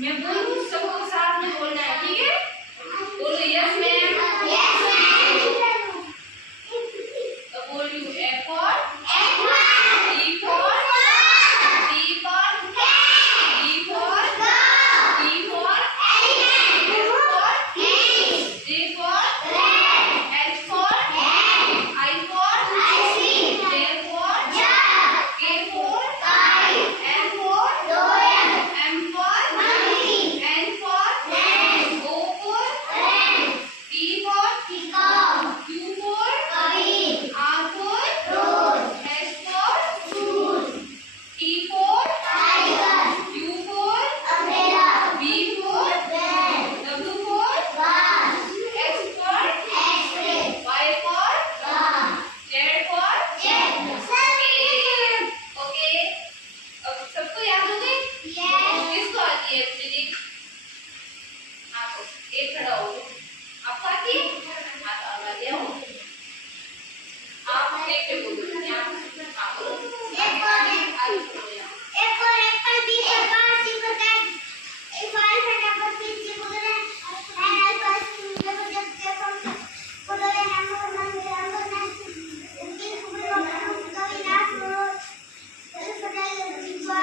मैं बोलूं सबको साथ में बोलना है, ठीक है? बोलो यस मैम। Yes ma'am. तो बोल you A for apple. B for ball. C for cat. D for dog. E for elephant. F for hand. J for red. H for hand. I for ice cream. J for jug. K for kite. L for loyal. M for monkey. N for land. O for ran. P for peacock. Q for coin. R for rose. S for phool. T for tiger. U for umbrella. B for bat. W for bass. X for x ray. Y for car. Z for jet. Okay. अब सबको याद हो गई? Yes. किसको आती है ABCD? आपको। एक खड़ा हो जाओ। आपको आती है? हाथ आगे आओ। आप एक पे बोलो। यहाँ आप बोलो। A for आगे बोलो यहाँ। apple, B for ball, C for cat, A for elephant, A for fish, C for cat, and I for spoon, J for jug, K for doll, and M for monkey, N for nest, P for knife, L for tiger, T for